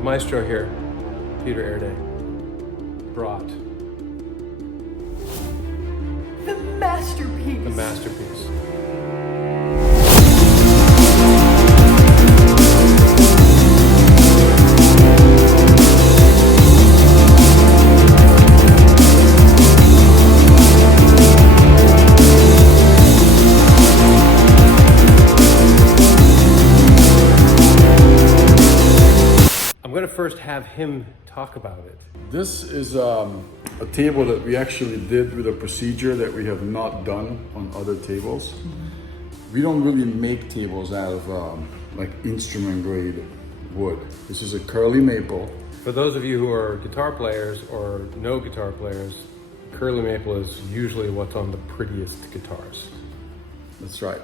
the maestro here, Peter Erday, brought The masterpiece. the masterpiece. I'm going to first have him talk about it. This is a table that we actually did with a procedure that we have not done on other tables. We don't really make tables out of like instrument grade wood. This is a curly maple. For those of you who are guitar players or no guitar players, curly maple is usually what's on the prettiest guitars. That's right.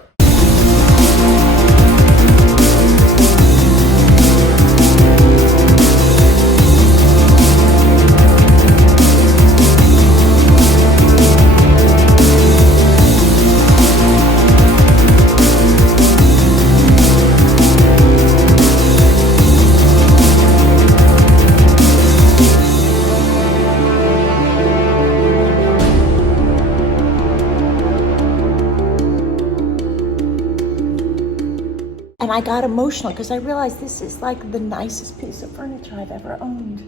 And I got emotional because I realized this is like the nicest piece of furniture I've ever owned.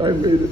I made it.